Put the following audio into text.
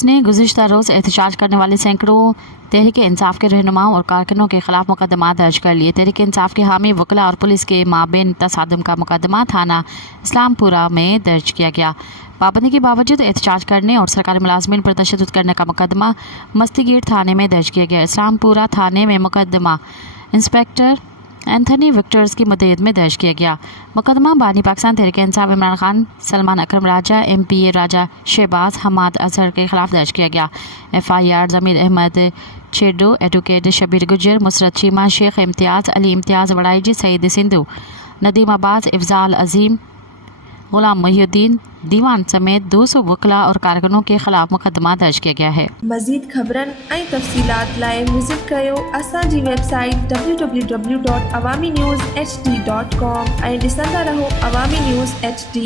Police ने गुज़िश्ता रोज़ एहतजाज करने वाले सैकड़ों तहरीक इंसाफ के रहनुमाओं और कारकुनों के खिलाफ मुकदमा दर्ज कर लिए। तहरीक इंसाफ के हामी वकला और पुलिस के माबेन तसादम का मुकदमा थाना इस्लामपुरा में दर्ज किया गया। पाबंदी के बावजूद एहतजाज करने और सरकारी मुलाजमीन पर तशद्दुद करने का मुकदमा मस्ती गेट थाने में दर्ज किया गया। इस्लामपुरा थाने में मुकदमा इंस्पेक्टर एंथनी विक्टर्स की मदद में दर्ज किया गया। मुकदमा बानी पाकिस्तान तहरीक इंसाफ इमरान खान, सलमान अकरम राजा, MPA राजा शहबाज हमाद अजहर के खिलाफ दर्ज किया गया। FIR ज़मीर अहमद छेडो, एडवोकेट शबीर गुजर, मुसरत चीमा, शेख इम्तियाज़, अली इम्तियाज़ वड़ाइजी, सईद सिंधु, नदीम अब्बास, इफ़ज़ाल अजीम, गुलाम मोहिउद्दीन दीवान समेत 200 वकला और कारकुनों के खिलाफ मुकदमा दर्ज किया गया है। मज़ीद ख़बरन ऐं तफ़सीलात लाइ विज़िट कयो असांजी वेबसाइट www.awamiNewsHD.com ऐं ॾिसंदा रहो अवामी न्यूज़ HD।